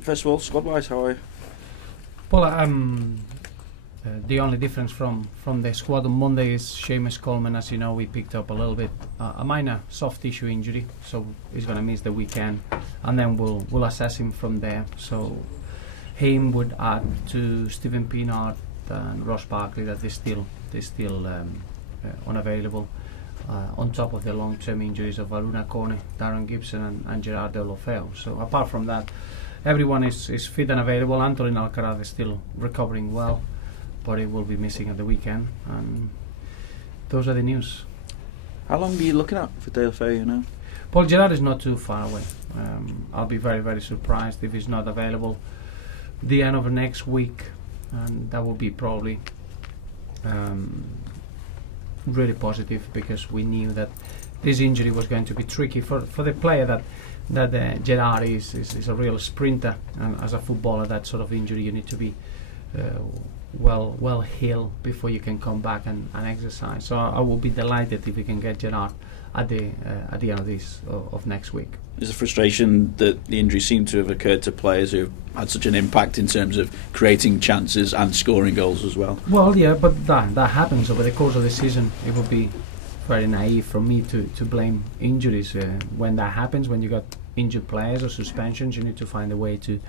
First of all, squad-wise, how are you? Well, the only difference from the squad on Monday is Seamus Coleman. As you know, we picked up a little bit a minor soft tissue injury, so he's going to miss the weekend, and then we'll assess him from there. So him would add to Stephen Pienaar and Ross Barkley that they're still unavailable. On top of the long-term injuries of Aruna Kone, Darren Gibson, and Gerard Deulofeu. So apart from that, everyone is fit and available. Antolin Alcaraz is still recovering well, but he will be missing at the weekend. And those are the news. How long are you looking at for Deulofeu, you know? Paul Gerard is not too far away. I'll be very, very surprised if he's not available the end of next week, and that will be probably really positive, because we knew that this injury was going to be tricky for the player that Gerard is a real sprinter, and as a footballer, that sort of injury you need to be well healed before you can come back and exercise. So I will be delighted if we can get Gerard at the end of next week. There's a frustration that the injury seemed to have occurred to players who had such an impact in terms of creating chances and scoring goals as well. Well, yeah, but that happens over the course of the season. It would be very naive from me to blame injuries. When that happens, when you got injured players or suspensions, you need to find a way to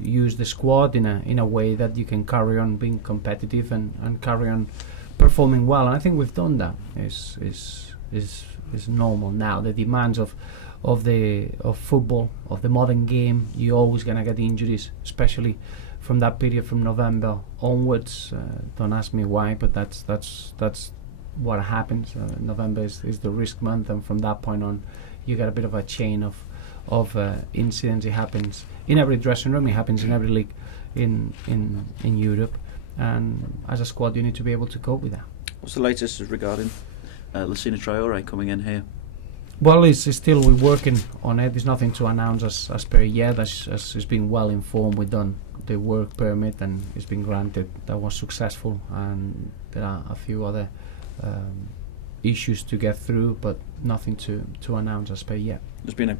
use the squad in a way that you can carry on being competitive and carry on performing well. And I think we've done that. Is normal now. The demands of football, of the modern game, you're always gonna get injuries, especially from that period from November onwards. Don't ask me why, but that's what happens. November is the risk month, and from that point on, you get a bit of a chain of incidents. It happens in every dressing room. It happens in every league in Europe, and as a squad, you need to be able to cope with that. What's the latest regarding Lassina Traore coming in here? Well, we're working on it. There's nothing to announce as per yet. As it's been well informed, we've done the work permit and it's been granted. That was successful, and there are a few other issues to get through, but nothing to announce as per yet. There's been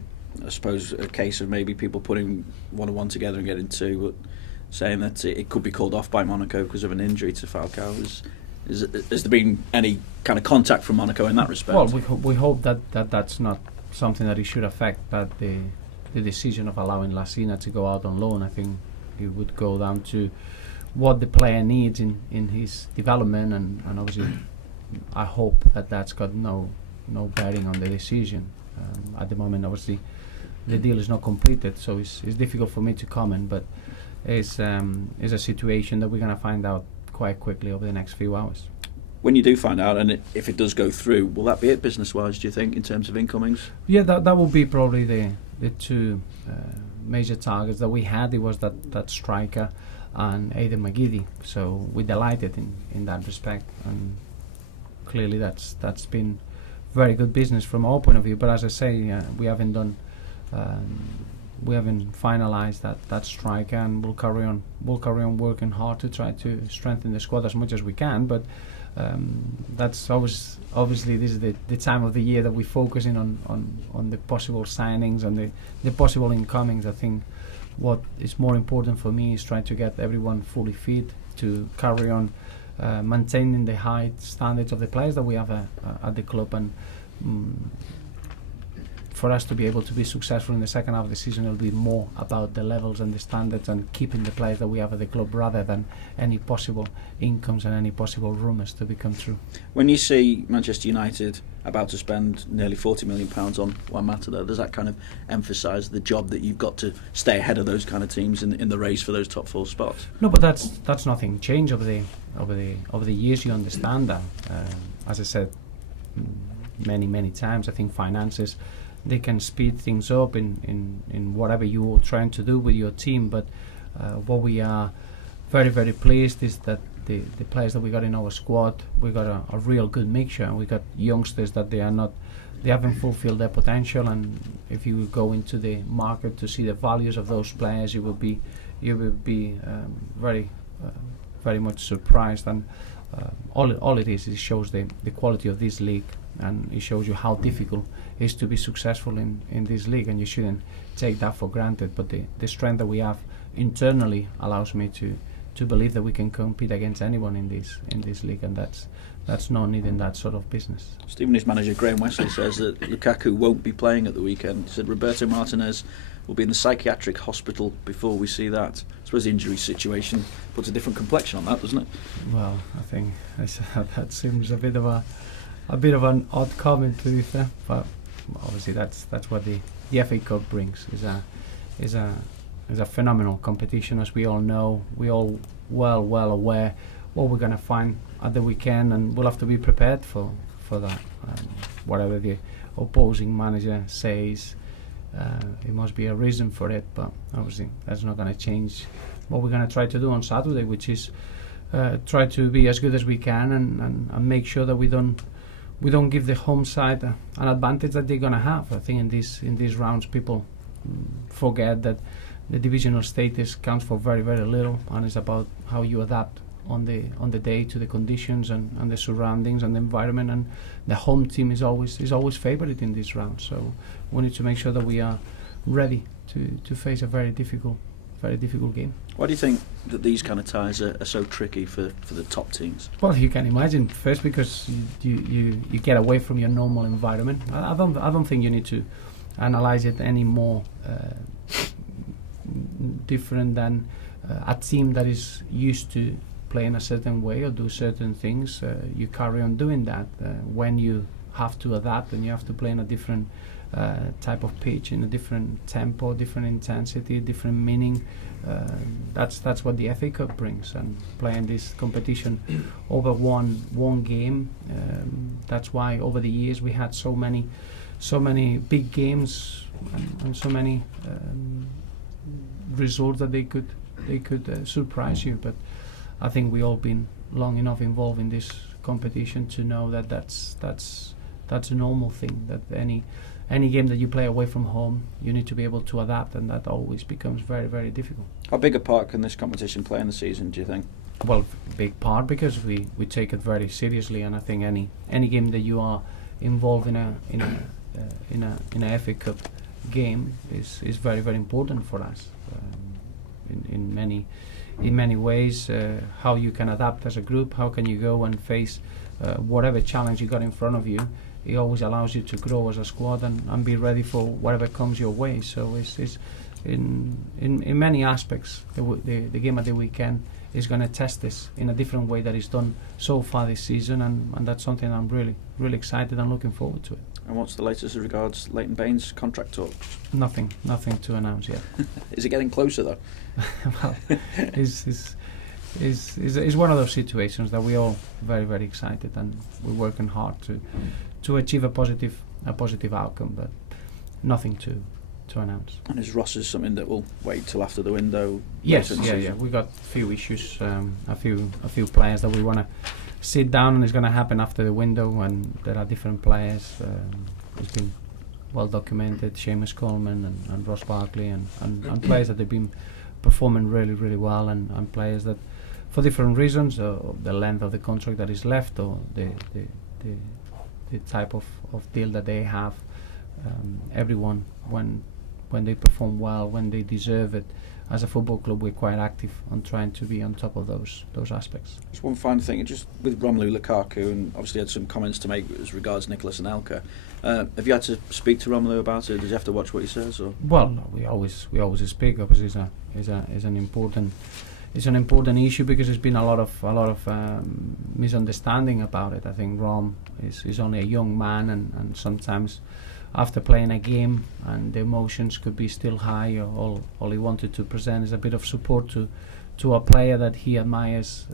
I suppose a case of maybe people putting one and one together and getting two, but saying that it could be called off by Monaco because of an injury to Falcao. Has there been any kind of contact from Monaco in that respect? Well, we hope that's not something that it should affect the decision of allowing Lassina to go out on loan. I think it would go down to what the player needs in his development, and obviously I hope that's got no bearing on the decision. At the moment, obviously, the deal is not completed, so it's difficult for me to comment, but it's a situation that we're going to find out quite quickly over the next few hours. When you do find out, and if it does go through, will that be it business-wise, do you think, in terms of incomings? Yeah, that will be probably the two major targets that we had. It was that striker and Aidan McGeady, so we're delighted in that respect, and clearly that's been very good business from our point of view. But as I say, we haven't finalised that striker, and we'll carry on working hard to try to strengthen the squad as much as we can. But that's obviously this is the time of the year that we're focusing on the possible signings and the possible incomings. I think what is more important for me is trying to get everyone fully fit to carry on maintaining the high standards of the players that we have at the club, and for us to be able to be successful in the second half of the season, it'll be more about the levels and the standards and keeping the players that we have at the club, rather than any possible incomes and any possible rumours to become true. When you see Manchester United about to spend nearly £40 million on Juan Mata, though, does that kind of emphasise the job that you've got to stay ahead of those kind of teams in the race for those top four spots? No, but that's nothing changed over the years. You understand that. As I said many times, I think finances, they can speed things up in whatever you're trying to do with your team, but what we are very, very pleased is that the players that we got in our squad, we got a real good mixture, and we got youngsters that they haven't fulfilled their potential, and if you go into the market to see the values of those players, you will be very very much surprised. And all it is, it shows the quality of this league and it shows you how difficult it is to be successful in this league, and you shouldn't take that for granted. But the strength that we have internally allows me to believe that we can compete against anyone in this league, and that's no need in that sort of business. Stevenage manager Graham Wesley says that Lukaku won't be playing at the weekend. He said Roberto Martinez will be in the psychiatric hospital before we see that. I suppose the injury situation puts a different complexion on that, doesn't it? Well, I think that seems a bit of an odd comment, to be fair, but obviously that's what the FA Cup brings. Is a phenomenal competition, as we all know. We all well aware what we're going to find at the weekend, and we'll have to be prepared for that. Whatever the opposing manager says, it must be a reason for it, but obviously that's not going to change what we're going to try to do on Saturday, which is try to be as good as we can and make sure that we don't give the home side an advantage that they're going to have. I think in these rounds people forget that the divisional status counts for very, very little, and it's about how you adapt on the day to the conditions and the surroundings and the environment, and the home team is always favoured in this round. So we need to make sure that we are ready to face a very difficult game. Why do you think that these kind of ties are so tricky for the top teams? Well, you can imagine, first because you get away from your normal environment. I don't think you need to analyse it any more different than a team that is used to play in a certain way or do certain things. You carry on doing that. When you have to adapt and you have to play in a different type of pitch, in a different tempo, different intensity, different meaning, that's what the FA Cup brings. And playing this competition over one game, that's why over the years we had so many big games and so many results that they could surprise you. But I think we all been long enough involved in this competition to know that that's a normal thing. That any game that you play away from home, you need to be able to adapt, and that always becomes very, very difficult. How big a part can this competition play in the season, do you think? Well, big part, because we take it very seriously, and I think any game that you are involved in a FA Cup game is very, very important for us. In many ways, how you can adapt as a group, how can you go and face whatever challenge you got in front of you. It always allows you to grow as a squad and be ready for whatever comes your way. So it's in many aspects the game at the weekend is going to test this in a different way that it's done so far this season, and that's something I'm really excited and looking forward to it. And what's the latest as regards Leighton Baines' contract talks? Nothing to announce yet. Is it getting closer though? Well, it's one of those situations that we're all very, very excited, and we're working hard to achieve a positive outcome, but nothing to announce. And is Ross's something that will wait till after the window? Yes, yeah. We got a few issues, a few players that we want to sit down, and it's going to happen after the window, and there are different players. It's been well documented, Seamus Coleman and Ross Barkley, and players that have been performing really, really well, and players that for different reasons, the length of the contract that is left, or the type of deal that they have, everyone when they perform well, when they deserve it, as a football club we're quite active on trying to be on top of those aspects. Just one final thing, just with Romelu Lukaku, and obviously had some comments to make as regards Nicolas Anelka. Have you had to speak to Romelu about it? Did you have to watch what he says? Or? Well, no, we always speak. Obviously, it's an important issue, because there's been a lot of misunderstanding about it. I think Rom is only a young man, and sometimes after playing a game and the emotions could be still high, all he wanted to present is a bit of support to a player that he admires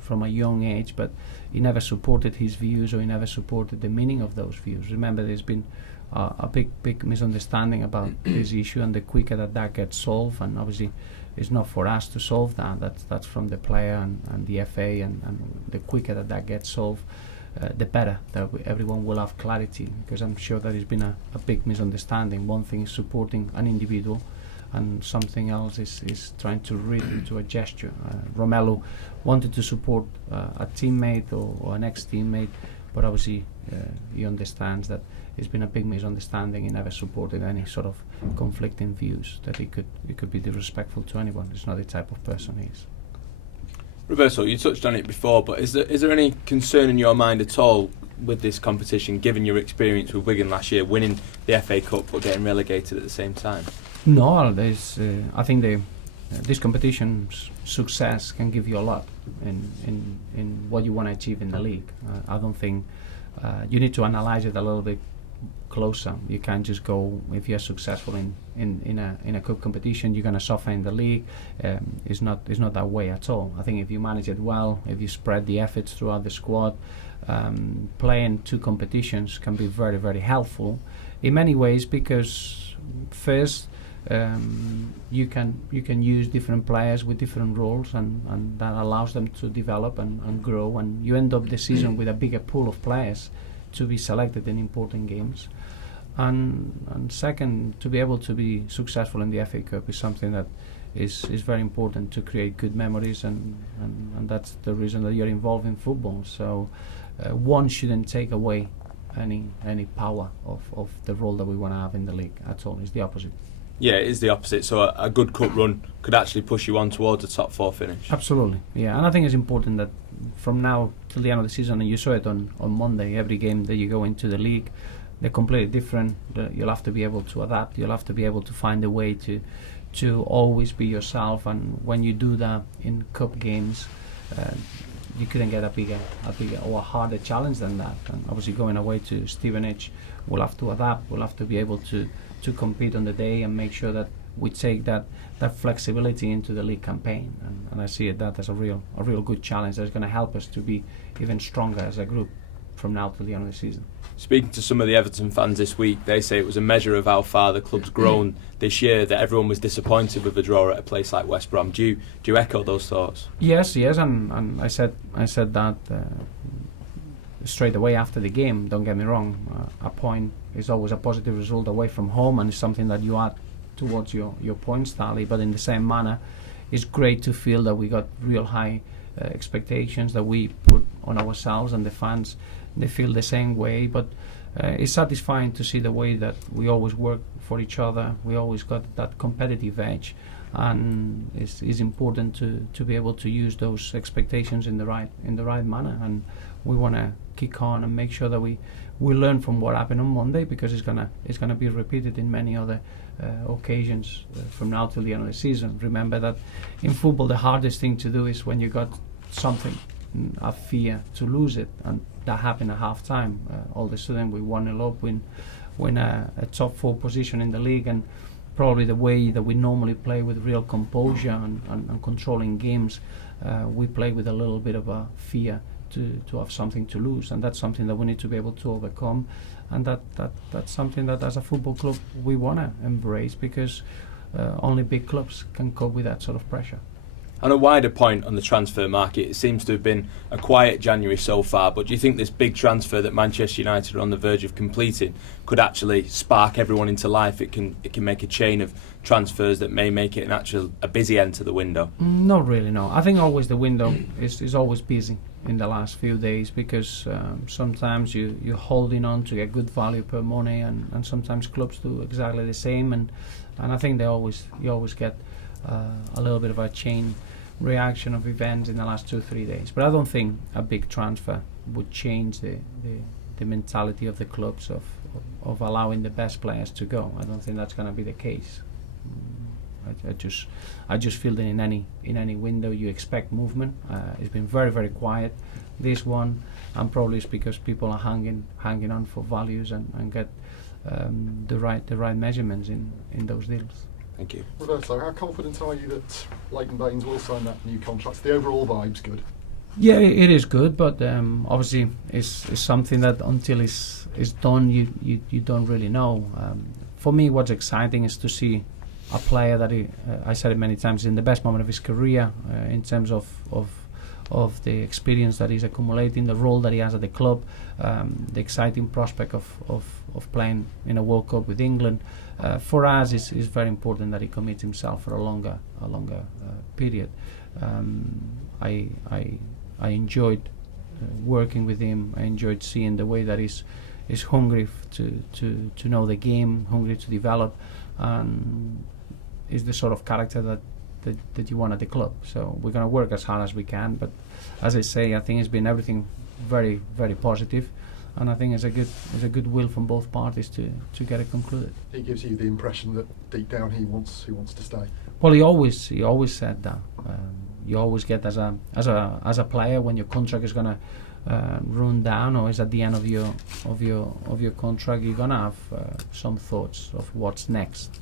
from a young age, but he never supported his views, or he never supported the meaning of those views. Remember, there's been a big misunderstanding about this issue, and the quicker that gets solved, and obviously it's not for us to solve that's from the player and the FA, and the quicker that gets solved, the better that everyone will have clarity, because I'm sure that there's been a big misunderstanding. One thing is supporting an individual, and something else is trying to read into a gesture. Romelu wanted to support a teammate or an ex-teammate, but obviously he understands that it's been a big misunderstanding. He never supported any sort of conflicting views, that he could be disrespectful to anyone. It's not the type of person he is. Roberto, you touched on it before, but is there any concern in your mind at all with this competition, given your experience with Wigan last year, winning the FA Cup but getting relegated at the same time? No, there's. I think this competition's success can give you a lot in what you want to achieve in the league. I don't think you need to analyse it a little bit closer. You can't just go, if you're successful in a cup competition, you're going to suffer in the league. It's not that way at all. I think if you manage it well, if you spread the efforts throughout the squad, playing two competitions can be very, very helpful in many ways, because first, you can use different players with different roles, and that allows them to develop and grow, and you end up the season with a bigger pool of players to be selected in important games. And second, to be able to be successful in the FA Cup is something that is very important to create good memories, and that's the reason that you're involved in football. So one shouldn't take away any power of the role that we want to have in the league at all. It's the opposite. Yeah, it is the opposite. So a good cup run could actually push you on towards a top four finish. Absolutely, yeah. And I think it's important that from now till the end of the season, and you saw it on Monday, every game that you go into the league, they're completely different. You'll have to be able to adapt. You'll have to be able to find a way to always be yourself. And when you do that in cup games, you couldn't get a bigger or a harder challenge than that. And obviously going away to Stevenage, we'll have to adapt. We'll have to be able to compete on the day and make sure that we take that flexibility into the league campaign. And I see that as a real good challenge that's going to help us to be even stronger as a group from now to the end of the season. Speaking to some of the Everton fans this week, they say it was a measure of how far the club's grown this year, that everyone was disappointed with a draw at a place like West Brom. Do you echo those thoughts? Yes, and I said that straight away after the game. Don't get me wrong, a point is always a positive result away from home, and it's something that you add towards your points tally. But in the same manner, it's great to feel that we got real high expectations that we put on ourselves, and the fans, they feel the same way. But it's satisfying to see the way that we always work for each other. We always got that competitive edge, and it's important to be able to use those expectations in the right manner. And we want to kick on and make sure that we learn from what happened on Monday, because it's gonna be repeated in many other occasions from now till the end of the season. Remember that in football, the hardest thing to do is when you got something, a fear to lose it, and that happened at half time. All of a sudden we 1-0 up, win a top 4 position in the league, and probably the way that we normally play with real composure and controlling games, we play with a little bit of a fear to have something to lose, and that's something that we need to be able to overcome, and that's something that as a football club we want to embrace, because only big clubs can cope with that sort of pressure. On a wider point on the transfer market, it seems to have been a quiet January so far, but do you think this big transfer that Manchester United are on the verge of completing could actually spark everyone into life? It can make a chain of transfers that may make it a busy end to the window? Not really, no. I think always the window is always busy in the last few days, because sometimes you're holding on to a good value per money, and sometimes clubs do exactly the same, and I think you always get a little bit of a chain reaction of events in the last 2-3 days. But I don't think a big transfer would change the mentality of the clubs of allowing the best players to go. I don't think that's going to be the case. I just feel that in any window you expect movement. It's been very, very quiet this one, and probably it's because people are hanging on for values and get the right measurements in those deals. Thank you. Roberto, how confident are you that Leighton Baines will sign that new contract? The overall vibe's good. Yeah, it is good, but obviously it's something that until it's done, you don't really know. For me, what's exciting is to see a player that I said it many times, in the best moment of his career, in terms of the experience that he's accumulating, the role that he has at the club, the exciting prospect of playing in a World Cup with England. For us, it's very important that he commits himself for a longer period. I enjoyed working with him. I enjoyed seeing the way that he's hungry to know the game, hungry to develop, and is the sort of character that you want at the club. So we're going to work as hard as we can. But as I say, I think it's been everything very, very positive, and I think it's a good will from both parties to get it concluded. He gives you the impression that deep down he wants to stay. Well, he always said that. You always get as a player when your contract is gonna run down or is at the end of your contract, you're gonna have some thoughts of what's next.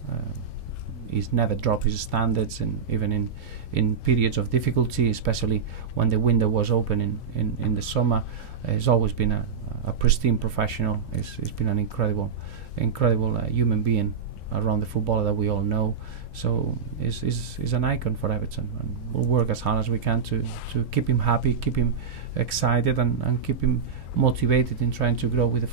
He's never dropped his standards, and even in periods of difficulty, especially when the window was open in the summer, he's always been a pristine professional. He's been an incredible human being around the footballer that we all know. So he's an icon for Everton, and we'll work as hard as we can to keep him happy, keep him excited, and keep him motivated in trying to grow with the